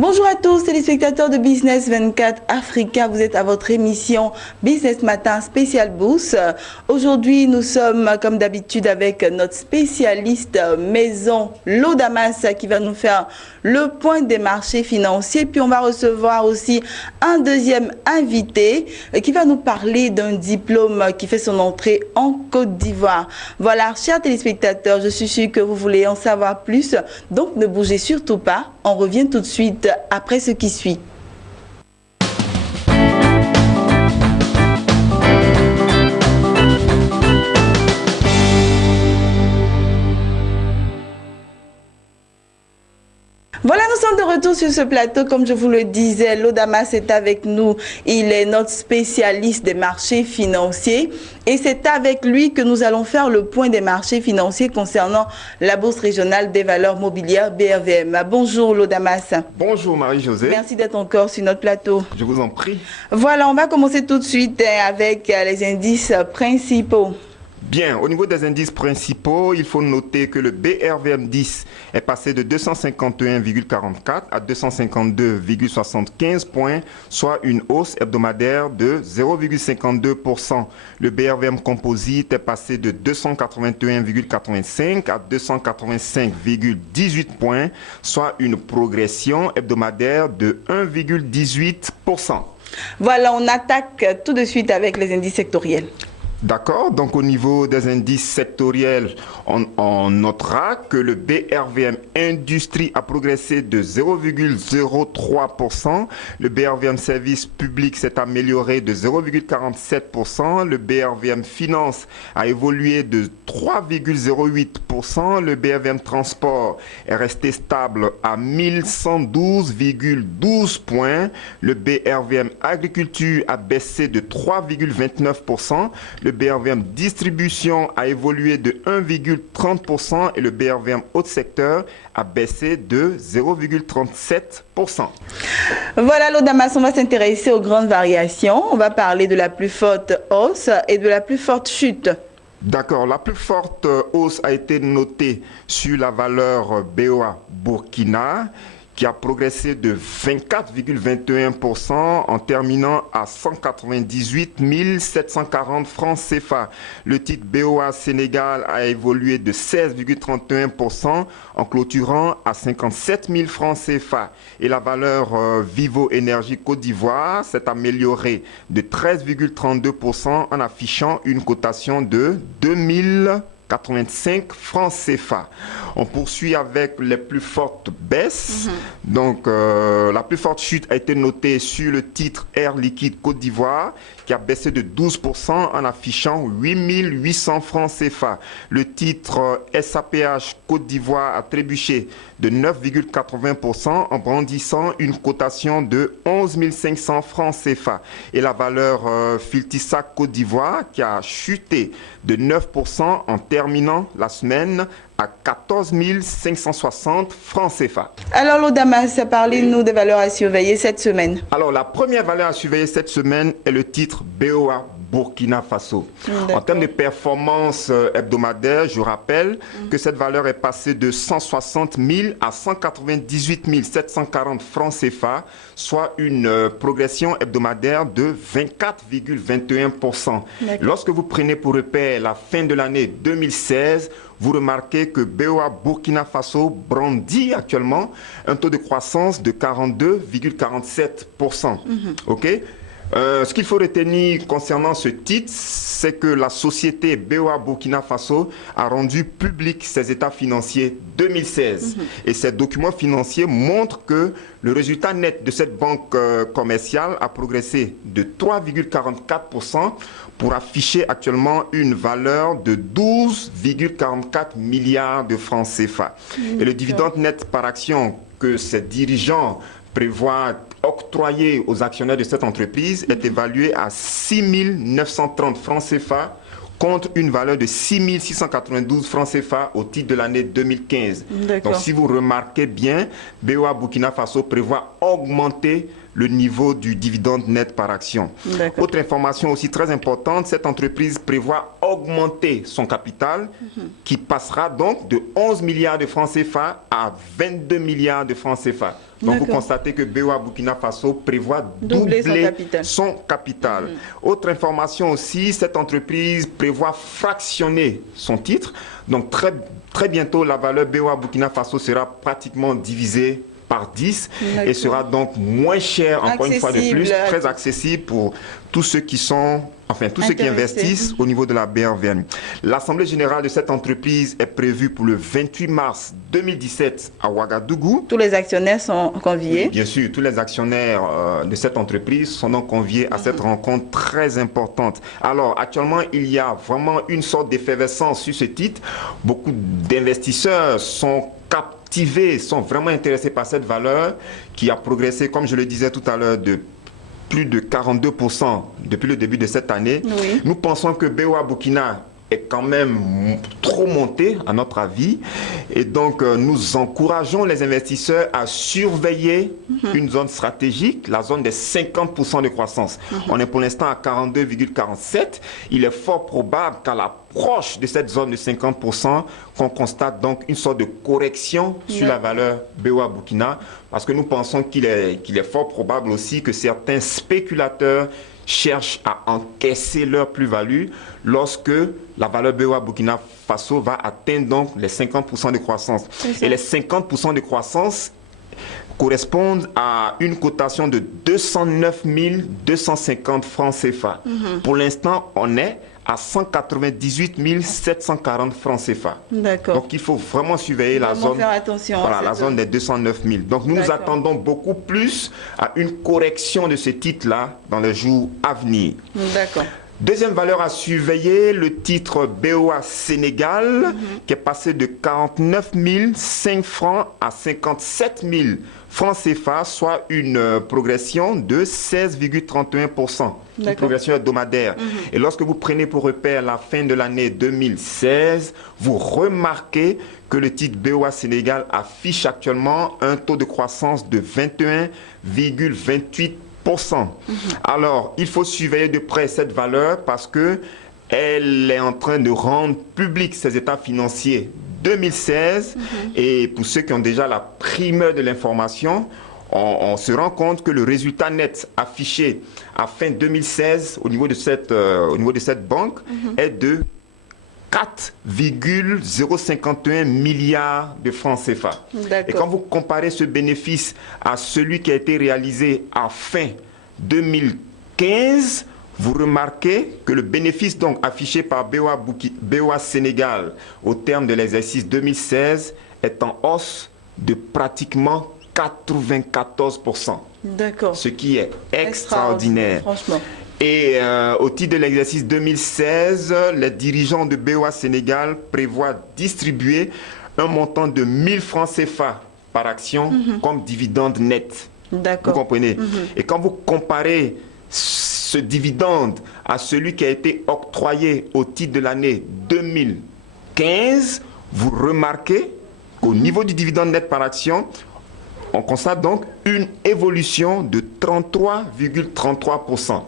Bonjour à tous, téléspectateurs de Business 24 Africa. Vous êtes à votre émission Business Matin spécial Bourse. Aujourd'hui, nous sommes comme d'habitude avec notre spécialiste maison Lodamas qui va nous faire le point des marchés financiers. Puis on va recevoir aussi un deuxième invité qui va nous parler d'un diplôme qui fait son entrée en Côte d'Ivoire. Voilà, chers téléspectateurs, je suis sûre que vous voulez en savoir plus. Donc ne bougez surtout pas. On revient tout de suite après ce qui suit. Voilà, nous sommes de retour sur ce plateau. Comme je vous le disais, Lodamas est avec nous. Il est notre spécialiste des marchés financiers. Et c'est avec lui que nous allons faire le point des marchés financiers concernant la Bourse régionale des valeurs mobilières BRVM. Bonjour Lodamas. Bonjour Marie-Josée. Merci d'être encore sur notre plateau. Je vous en prie. Voilà, on va commencer tout de suite avec les indices principaux. Bien, au niveau des indices principaux, il faut noter que le BRVM10 est passé de 251,44 à 252,75 points, soit une hausse hebdomadaire de 0,52%. Le BRVM Composite est passé de 281,85 à 285,18 points, soit une progression hebdomadaire de 1,18%. Voilà, on attaque tout de suite avec les indices sectoriels. D'accord, donc au niveau des indices sectoriels, on notera que le BRVM Industrie a progressé de 0,03%, le BRVM Service Public s'est amélioré de 0,47%, le BRVM Finance a évolué de 3,08%, le BRVM Transport est resté stable à 1112,12 points, le BRVM Agriculture a baissé de 3,29%, le BRVM Distribution a évolué de 1,30% et le BRVM Haut Secteur a baissé de 0,37%. Voilà Lodamas, on va s'intéresser aux grandes variations. On va parler de la plus forte hausse et de la plus forte chute. D'accord, la plus forte hausse a été notée sur la valeur BOA Burkina, qui a progressé de 24,21% en terminant à 198 740 francs CFA. Le titre BOA Sénégal a évolué de 16,31% en clôturant à 57 000 francs CFA. Et la valeur Vivo Énergie Côte d'Ivoire s'est améliorée de 13,32% en affichant une cotation de 2085 francs CFA. On poursuit avec les plus fortes baisses. Donc, la plus forte chute a été notée sur le titre Air Liquide Côte d'Ivoire, qui a baissé de 12% en affichant 8 800 francs CFA. Le titre SAPH Côte d'Ivoire a trébuché de 9,80% en brandissant une cotation de 11 500 francs CFA. Et la valeur Filtissac Côte d'Ivoire qui a chuté de 9% en terminant la semaine à 14 560 francs CFA. Alors Lodamas, parlez-nous des valeurs à surveiller cette semaine. Alors la première valeur à surveiller cette semaine est le titre BOA Burkina Faso. En termes de performance hebdomadaire, je rappelle que cette valeur est passée de 160 000 à 198 740 francs CFA, soit une progression hebdomadaire de 24,21%. Lorsque vous prenez pour repère la fin de l'année 2016, vous remarquez que BOA Burkina Faso brandit actuellement un taux de croissance de 42,47%. OK ? Ce qu'il faut retenir concernant ce titre, c'est que la société BOA Burkina Faso a rendu public ses états financiers 2016. Et ces documents financiers montrent que le résultat net de cette banque commerciale a progressé de 3,44% pour afficher actuellement une valeur de 12,44 milliards de francs CFA. Et le dividende net par action que ses dirigeants prévoient octroyer aux actionnaires de cette entreprise est évalué à 6 930 francs CFA contre une valeur de 6 692 francs CFA au titre de l'année 2015. Donc si vous remarquez bien, BOA Burkina Faso prévoit augmenter le niveau du dividende net par action. Autre information aussi très importante, cette entreprise prévoit augmenter son capital qui passera donc de 11 milliards de francs CFA à 22 milliards de francs CFA. Donc vous constatez que BOA Burkina Faso prévoit doubler son capital. Autre information aussi, cette entreprise prévoit fractionner son titre. Donc très bientôt, la valeur BOA Burkina Faso sera pratiquement divisée par 10 et sera donc moins cher, encore une fois de plus, très accessible pour tous ceux qui sont, tous ceux qui investissent au niveau de la BRVM. L'Assemblée générale de cette entreprise est prévue pour le 28 mars 2017 à Ouagadougou. Tous les actionnaires sont conviés? Oui, bien sûr, tous les actionnaires de cette entreprise sont donc conviés à cette rencontre très importante. Alors, actuellement, il y a vraiment une sorte d'effervescence sur ce titre. Beaucoup d'investisseurs sont captivés, sont vraiment intéressés par cette valeur qui a progressé, comme je le disais tout à l'heure, de plus de 42% depuis le début de cette année. Nous pensons que BOA Burkina est quand même trop monté, à notre avis. Et donc, nous encourageons les investisseurs à surveiller une zone stratégique, la zone des 50% de croissance. On est pour l'instant à 42,47. Il est fort probable qu'à l'approche de cette zone de 50%, qu'on constate donc une sorte de correction sur la valeur BOA Burkina, parce que nous pensons qu'il est fort probable aussi que certains spéculateurs cherchent à encaisser leur plus-value lorsque la valeur BOA Burkina Faso va atteindre donc les 50% de croissance. Et les 50% de croissance correspondent à une cotation de 209 250 francs CFA. Pour l'instant, on est à 198 740 francs CFA. Donc, il faut vraiment surveiller la zone, la zone des 209 000. Donc, nous nous attendons beaucoup plus à une correction de ce titre-là dans les jours à venir. Deuxième valeur à surveiller, le titre BOA Sénégal, qui est passé de 49 005 francs à 57 000 francs CFA, soit une progression de 16,31%. Une progression hebdomadaire. Et lorsque vous prenez pour repère la fin de l'année 2016, vous remarquez que le titre BOA Sénégal affiche actuellement un taux de croissance de 21,28%. Alors, il faut surveiller de près cette valeur parce que elle est en train de rendre public ses états financiers 2016. Et pour ceux qui ont déjà la primeur de l'information, on se rend compte que le résultat net affiché à fin 2016 au niveau de cette banque est de 4,051 milliards de francs CFA. Et quand vous comparez ce bénéfice à celui qui a été réalisé à fin 2015, vous remarquez que le bénéfice donc affiché par BOA Sénégal au terme de l'exercice 2016 est en hausse de pratiquement 94%. Ce qui est extraordinaire. Franchement. Et au titre de l'exercice 2016, les dirigeants de BOA Sénégal prévoient distribuer un montant de 1000 francs CFA par action comme dividende net. Vous comprenez? Et quand vous comparez ce dividende à celui qui a été octroyé au titre de l'année 2015, vous remarquez qu'au niveau du dividende net par action, on constate donc une évolution de 33,33%.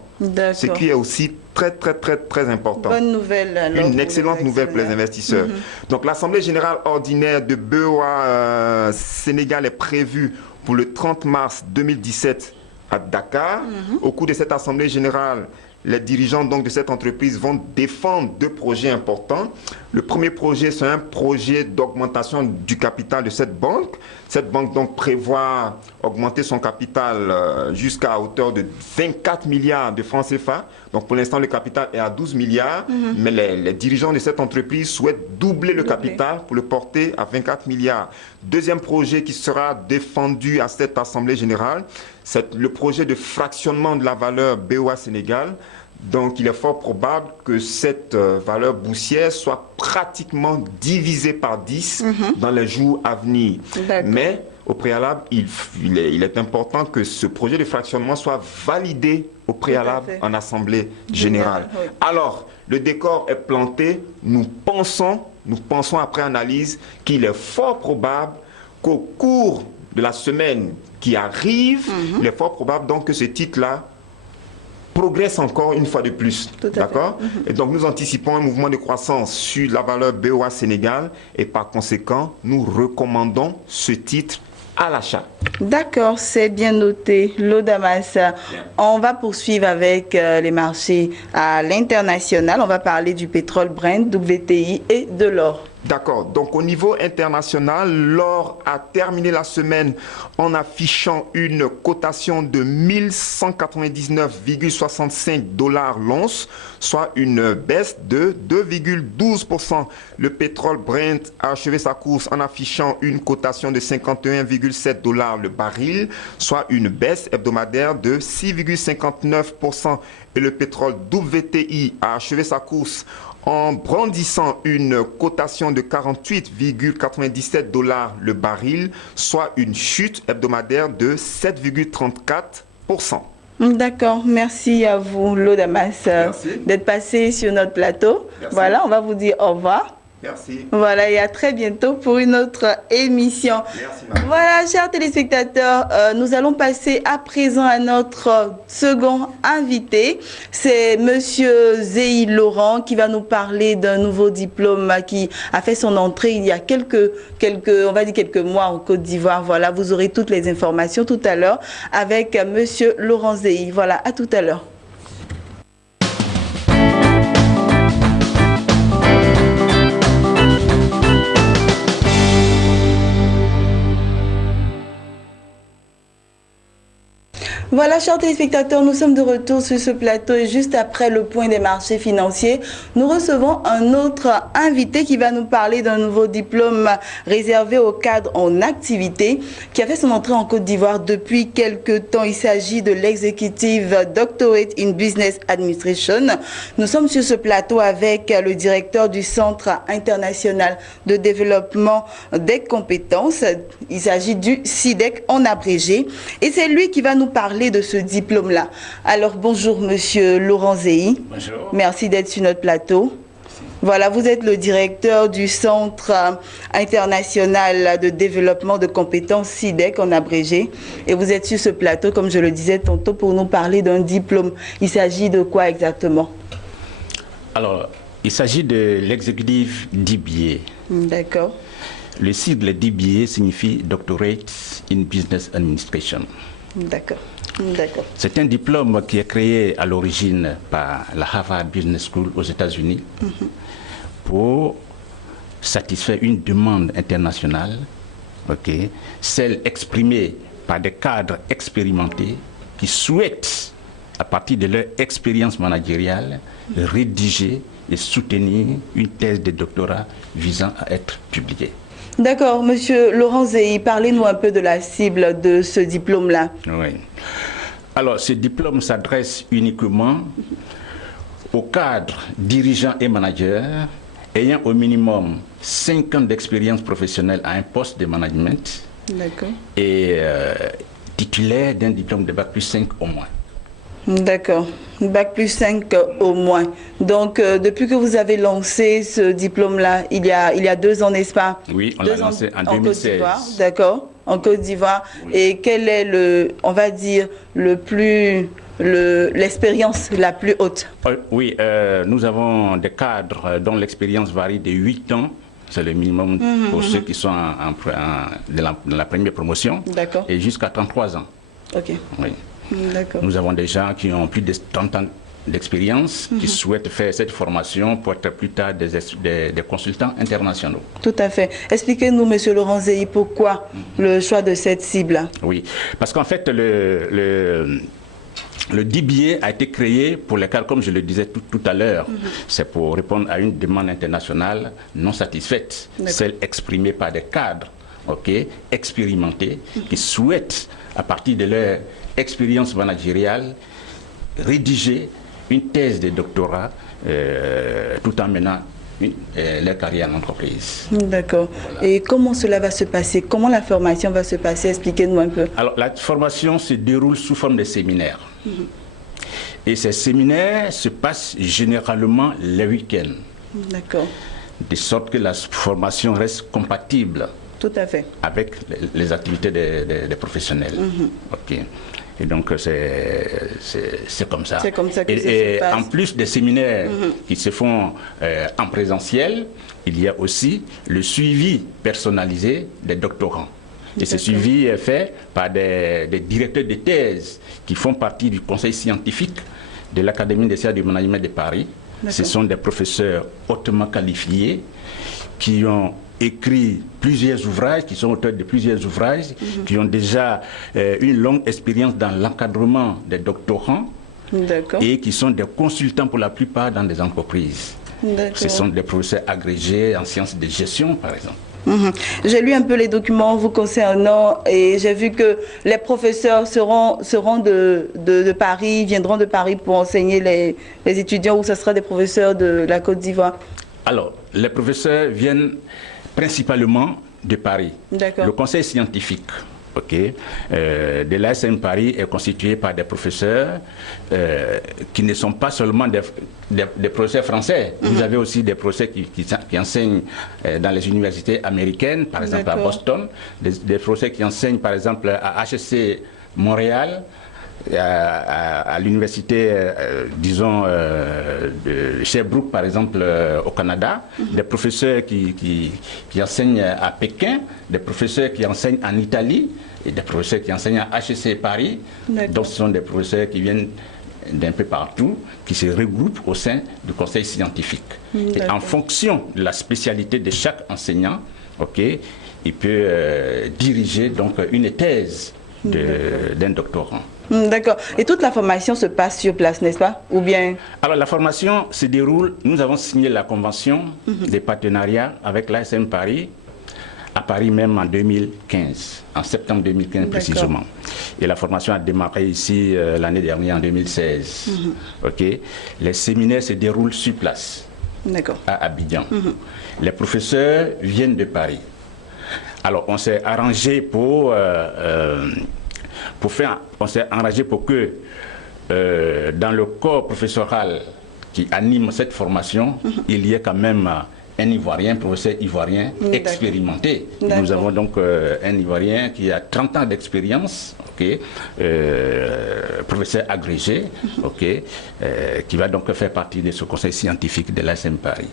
Ce qui est aussi très important. Bonne nouvelle. Une excellente nouvelle pour les investisseurs. Donc l'Assemblée générale ordinaire de BOA Sénégal est prévue pour le 30 mars 2017 à Dakar. Au cours de cette Assemblée générale, les dirigeants donc de cette entreprise vont défendre deux projets importants. Le premier projet, c'est un projet d'augmentation du capital de cette banque. Cette banque donc prévoit augmenter son capital jusqu'à hauteur de 24 milliards de francs CFA. Donc pour l'instant, le capital est à 12 milliards, mais les dirigeants de cette entreprise souhaitent doubler le capital pour le porter à 24 milliards. Deuxième projet qui sera défendu à cette Assemblée générale, c'est le projet de fractionnement de la valeur BOA Sénégal. Donc, il est fort probable que cette valeur boursière soit pratiquement divisée par 10 dans les jours à venir. Mais, au préalable, il est important que ce projet de fractionnement soit validé au préalable en Assemblée générale. Alors, le décor est planté. Nous pensons après analyse qu'il est fort probable qu'au cours de la semaine qui arrive, il est fort probable donc que ce titre-là progresse encore une fois de plus. D'accord? Et donc nous anticipons un mouvement de croissance sur la valeur BOA Sénégal et par conséquent, nous recommandons ce titre à l'achat. D'accord, c'est bien noté. Lodamas, on va poursuivre avec les marchés à l'international. On va parler du pétrole Brent, WTI et de l'or. D'accord. Donc, au niveau international, l'or a terminé la semaine en affichant une cotation de 1199,65 $ l'once, soit une baisse de 2,12%. Le pétrole Brent a achevé sa course en affichant une cotation de 51,7 $ le baril, soit une baisse hebdomadaire de 6,59%. Et le pétrole WTI a achevé sa course en brandissant une cotation de 48,97 $ le baril, soit une chute hebdomadaire de 7,34%. D'accord, merci à vous, Lodamas, d'être passé sur notre plateau. Merci. Voilà, on va vous dire au revoir. Merci. Voilà, et à très bientôt pour une autre émission. Merci, Marie. Voilà, chers téléspectateurs, nous allons passer à présent à notre second invité. C'est Monsieur Zeyi Laurent qui va nous parler d'un nouveau diplôme qui a fait son entrée il y a quelques mois en Côte d'Ivoire. Voilà, vous aurez toutes les informations tout à l'heure avec Monsieur Laurent Zeyi. Voilà, à tout à l'heure. Voilà, chers téléspectateurs, nous sommes de retour sur ce plateau et juste après le point des marchés financiers, nous recevons un autre invité qui va nous parler d'un nouveau diplôme réservé aux cadres en activité qui a fait son entrée en Côte d'Ivoire depuis quelques temps. Il s'agit de l'Executive Doctorate in Business Administration. Nous sommes sur ce plateau avec le directeur du Centre international de développement des compétences. Il s'agit du CIDEC en abrégé et c'est lui qui va nous parler de ce diplôme-là. Alors, bonjour, Monsieur Laurent Zeyi. Bonjour. Merci d'être sur notre plateau. Merci. Voilà, vous êtes le directeur du Centre international de développement de compétences CIDEC en abrégé. Et vous êtes sur ce plateau, comme je le disais tantôt, pour nous parler d'un diplôme. Il s'agit de quoi exactement? Alors, il s'agit de l'exécutif DBA. D'accord. Le sigle DBA signifie Doctorate in Business Administration. D'accord. D'accord. C'est un diplôme qui est créé à l'origine par la Harvard Business School aux États-Unis pour satisfaire une demande internationale, celle exprimée par des cadres expérimentés qui souhaitent, à partir de leur expérience managériale, rédiger et soutenir une thèse de doctorat visant à être publiée. D'accord, Monsieur Laurent Zeyi, parlez-nous un peu de la cible de ce diplôme-là. Oui. Alors, ce diplôme s'adresse uniquement aux cadres, dirigeants et managers ayant au minimum 5 ans d'expérience professionnelle à un poste de management et titulaires d'un diplôme de Bac+5 au moins. D'accord. Bac+5 au moins. Donc, depuis que vous avez lancé ce diplôme-là, il y a 2 ans, n'est-ce pas? Oui, on l'a lancé en 2016. D'accord, en Côte d'Ivoire. Oui. Et quel est l'expérience la plus haute? Oui, nous avons des cadres dont l'expérience varie de 8 ans. C'est le minimum pour ceux qui sont dans la première promotion. D'accord. Et jusqu'à 33 ans. OK. Oui. Nous avons des gens qui ont plus de 30 ans d'expérience, qui souhaitent faire cette formation pour être plus tard des consultants internationaux. Tout à fait. Expliquez-nous, Monsieur Laurent Zeyi, pourquoi le choix de cette cible? Oui, parce qu'en fait, le DBA a été créé pour les cadres, comme je le disais tout à l'heure. C'est pour répondre à une demande internationale non satisfaite, celle exprimée par des cadres expérimentés qui souhaitent, à partir de leur expérience managériale, rédiger une thèse de doctorat tout en menant leur carrière en entreprise. D'accord. Voilà. Et comment cela va se passer? Comment la formation va se passer? Expliquez-nous un peu. Alors, la formation se déroule sous forme de séminaires. Et ces séminaires se passent généralement les week-ends. D'accord. De sorte que la formation reste compatible Tout à fait. Avec les activités des professionnels. Ok. Et donc, c'est comme ça. C'est comme ça que ça et se passe. En plus des séminaires qui se font en présentiel, il y a aussi le suivi personnalisé des doctorants. Et ce suivi est fait par des directeurs de thèse qui font partie du conseil scientifique de l'Académie des sciences du management de Paris. Ce sont des professeurs hautement qualifiés qui ont écrit plusieurs ouvrages, qui sont auteurs de plusieurs ouvrages, qui ont déjà une longue expérience dans l'encadrement des doctorants et qui sont des consultants pour la plupart dans des entreprises. Ce sont des professeurs agrégés en sciences de gestion, par exemple. J'ai lu un peu les documents vous concernant et j'ai vu que les professeurs seront de Paris, viendront de Paris pour enseigner les étudiants, ou ce sera des professeurs de la Côte d'Ivoire? Alors, les professeurs viennent principalement de Paris. Le conseil scientifique de l'ASM Paris est constitué par des professeurs qui ne sont pas seulement des professeurs français. Vous avez aussi des professeurs qui enseignent dans les universités américaines, par exemple à Boston, des professeurs qui enseignent par exemple à HEC Montréal, à l'université, disons, de Sherbrooke, par exemple, au Canada, des professeurs qui enseignent à Pékin, des professeurs qui enseignent en Italie, et des professeurs qui enseignent à HEC Paris. Donc, ce sont des professeurs qui viennent d'un peu partout, qui se regroupent au sein du conseil scientifique. Et en fonction de la spécialité de chaque enseignant, il peut diriger donc une thèse d'un doctorant. D'accord. Et toute la formation se passe sur place, n'est-ce pas? Ou bien... Alors la formation se déroule, nous avons signé la convention de partenariat avec l'ASM Paris, à Paris même en 2015, en septembre 2015 précisément. Et la formation a démarré ici l'année dernière en 2016. Les séminaires se déroulent sur place, à Abidjan. Les professeurs viennent de Paris. Alors on s'est arrangé pour que dans le corps professoral qui anime cette formation, il y ait quand même un Ivoirien, professeur ivoirien expérimenté. Nous avons donc un Ivoirien qui a 30 ans d'expérience, professeur agrégé, qui va donc faire partie de ce conseil scientifique de l'ASM Paris.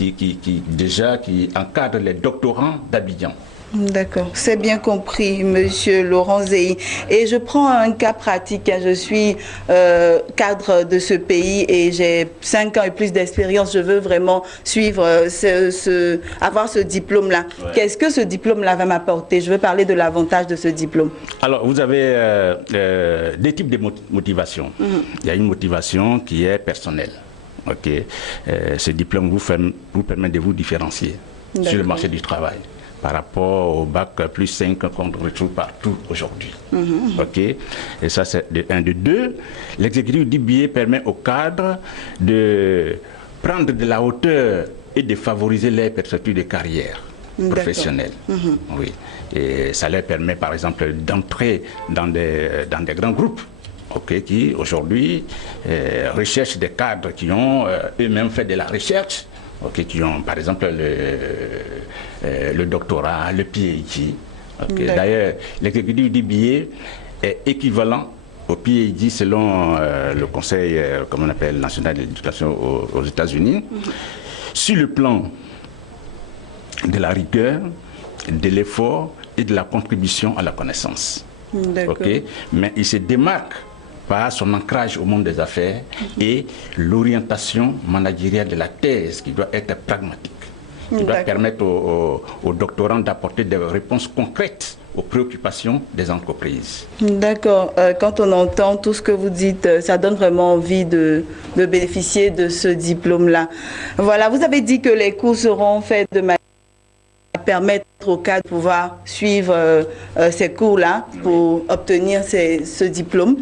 Et qui encadre les doctorants d'Abidjan. D'accord, c'est bien compris, Monsieur Laurent Zéhi. Et je prends un cas pratique. Je suis cadre de ce pays et j'ai 5 ans et plus d'expérience. Je veux vraiment suivre, avoir ce diplôme-là. Qu'est-ce que ce diplôme-là va m'apporter? Je veux parler de l'avantage de ce diplôme. Alors, vous avez des types de motivation. Il y a une motivation qui est personnelle. Ce diplôme vous permet de vous différencier sur le marché du travail par rapport au bac plus 5 qu'on retrouve partout aujourd'hui. Et ça, c'est de 1. De 2, l'exécutif d'IBA permet aux cadres de prendre de la hauteur et de favoriser les perspectives de carrière professionnelle. Et ça leur permet, par exemple, d'entrer dans des grands groupes qui, aujourd'hui, recherchent des cadres qui ont eux-mêmes fait de la recherche, qui ont, par exemple, le doctorat, le PhD. D'ailleurs, l'exécutif d'IBA est équivalent au PhD selon le Conseil, comme on appelle, national de l'éducation aux États-Unis, sur le plan de la rigueur, de l'effort et de la contribution à la connaissance. Mais il se démarque par son ancrage au monde des affaires et l'orientation managériale de la thèse qui doit être pragmatique, qui doit permettre aux doctorants d'apporter des réponses concrètes aux préoccupations des entreprises. D'accord. Quand on entend tout ce que vous dites, ça donne vraiment envie de bénéficier de ce diplôme-là. Voilà, vous avez dit que les cours seront faits de manière à permettre aux cadres de pouvoir suivre ces cours-là pour obtenir ce diplôme.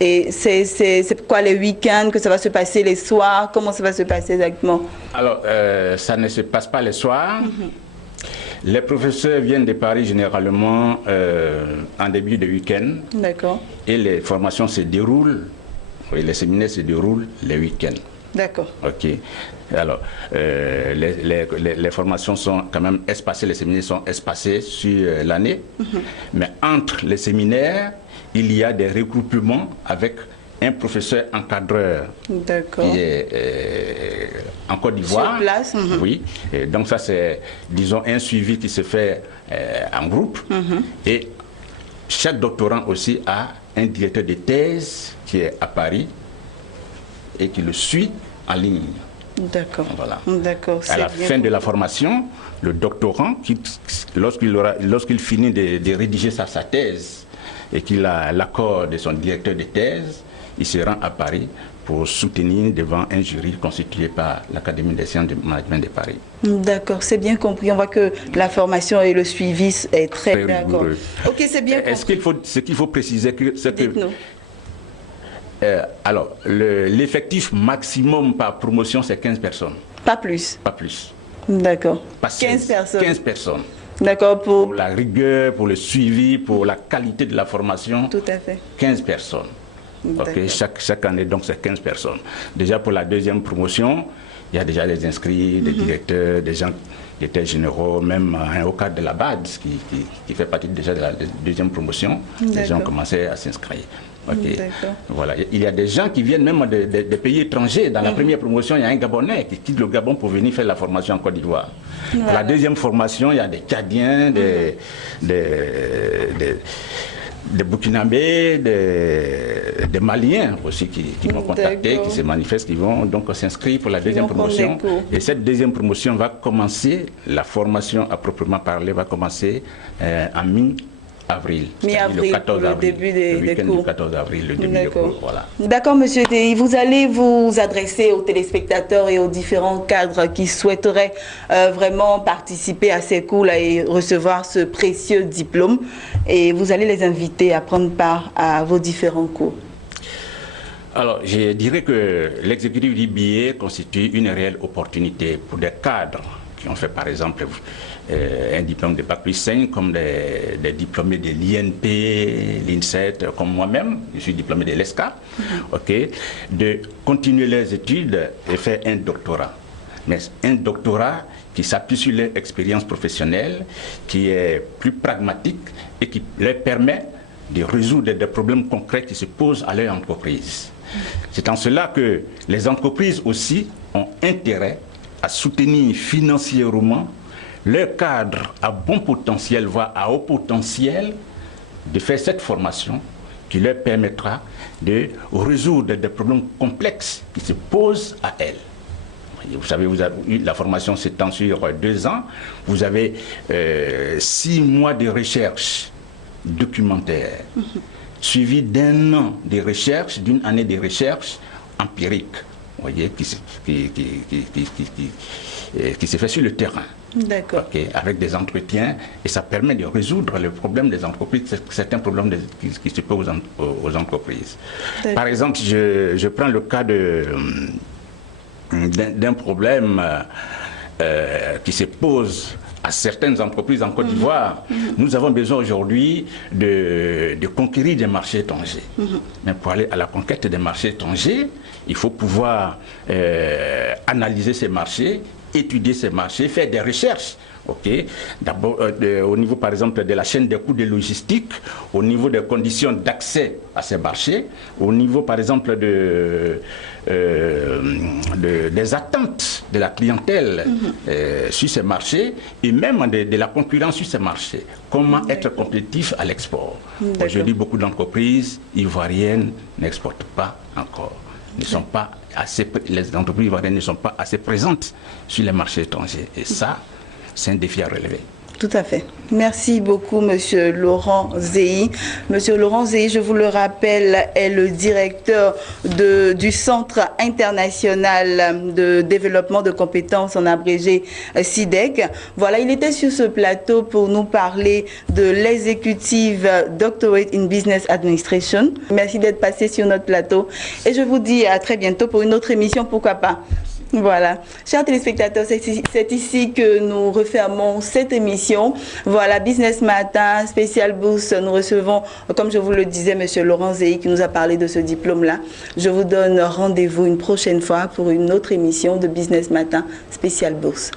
Et c'est quoi les week-ends, que ça va se passer les soirs? Comment ça va se passer exactement? Alors, ça ne se passe pas les soirs. Les professeurs viennent de Paris généralement en début de week-end. Et les formations se déroulent, les séminaires se déroulent les week-ends. D'accord. OK. Alors, les formations sont quand même espacées, les séminaires sont espacés sur l'année, mais entre les séminaires, il y a des regroupements avec un professeur encadreur qui est en Côte d'Ivoire. Sur place. Oui. Et donc ça, c'est, disons, un suivi qui se fait en groupe. Et chaque doctorant aussi a un directeur de thèse qui est à Paris et qui le suit en ligne. D'accord. Voilà. D'accord. À la fin de la formation, le doctorant, lorsqu'il finit de rédiger sa thèse et qu'il a l'accord de son directeur de thèse, il se rend à Paris pour soutenir devant un jury constitué par l'Académie des sciences du management de Paris. D'accord, c'est bien compris. On voit que la formation et le suivi est très d'accord. Ok, c'est bien compris. Ce qu'il faut préciser, c'est que Dites-nous. Alors, l'effectif maximum par promotion, c'est 15 personnes. Pas plus. Pas plus. D'accord. Pas 15 personnes. 15 personnes. D'accord, Pour la rigueur, pour le suivi, pour la qualité de la formation. Tout à fait. 15 personnes. Okay. Chaque année, donc, c'est 15 personnes. Déjà, pour la deuxième promotion, il y a déjà les inscrits, des directeurs, des gens qui étaient généraux, même un haut cadre de la BAD qui fait partie déjà de la deuxième promotion. Les gens ont commencé à s'inscrire. Okay. Voilà. Il y a des gens qui viennent même des pays étrangers. Dans la première promotion, il y a un Gabonais qui quitte le Gabon pour venir faire la formation en Côte d'Ivoire. Voilà. La deuxième formation, il y a des Tchadiens, des Burkinabés, des Maliens aussi qui m'ont contacté, qui se manifestent, qui vont donc s'inscrire pour la deuxième promotion. Et cette deuxième promotion va commencer, la formation à proprement parler va commencer en mi-avril. Mi-avril, le début des cours. Du 14 avril, le début des cours, voilà. D'accord, monsieur Théi, vous allez vous adresser aux téléspectateurs et aux différents cadres qui souhaiteraient vraiment participer à ces cours là et recevoir ce précieux diplôme. Et vous allez les inviter à prendre part à vos différents cours. Alors, je dirais que l'exécutif du billet constitue une réelle opportunité pour des cadres qui ont fait, par exemple, un diplôme de Bac plus 5, comme des diplômés de l'INP, l'INSET, comme moi-même, je suis diplômé de l'ESCA, de continuer leurs études et faire un doctorat. Mais un doctorat qui s'appuie sur leur expérience professionnelle, qui est plus pragmatique et qui leur permet de résoudre des problèmes concrets qui se posent à leur entreprise. C'est en cela que les entreprises aussi ont intérêt à soutenir financièrement leur cadre à bon potentiel, voire à haut potentiel, de faire cette formation qui leur permettra de résoudre des problèmes complexes qui se posent à elles. Vous savez, la formation s'étend sur 2 ans. Vous avez 6 mois de recherche documentaire, suivi d'1 an de recherche, d'une année de recherche empirique, vous voyez, qui se fait sur le terrain. D'accord. Avec des entretiens, et ça permet de résoudre les problèmes des entreprises, certains problèmes qui se posent aux entreprises. Par exemple, je prends le cas d'un problème qui se pose à certaines entreprises en Côte d'Ivoire. Nous avons besoin aujourd'hui de conquérir des marchés étrangers. Mais pour aller à la conquête des marchés étrangers, il faut pouvoir analyser ces marchés, étudier ces marchés, faire des recherches. D'abord, au niveau, par exemple, de la chaîne des coûts de logistique, au niveau des conditions d'accès à ces marchés, au niveau, par exemple, des attentes de la clientèle sur ces marchés et même de la concurrence sur ces marchés. Comment être compétitif à l'export. Aujourd'hui, beaucoup d'entreprises ivoiriennes n'exportent pas encore. Les entreprises ivoiriennes ne sont pas assez présentes sur les marchés étrangers. Et ça, c'est un défi à relever. Tout à fait. Merci beaucoup, Monsieur Laurent Zéhi. Monsieur Laurent Zéhi, je vous le rappelle, est le directeur du Centre international de développement de compétences, en abrégé CIDEC. Voilà, il était sur ce plateau pour nous parler de l'exécutive Doctorate in Business Administration. Merci d'être passé sur notre plateau. Et je vous dis à très bientôt pour une autre émission, pourquoi pas. Merci. Voilà. Chers téléspectateurs, c'est ici que nous refermons cette émission. Voilà, Business Matin, spécial bourse. Nous recevons, comme je vous le disais, M. Laurent Zéhi qui nous a parlé de ce diplôme-là. Je vous donne rendez-vous une prochaine fois pour une autre émission de Business Matin, spécial bourse.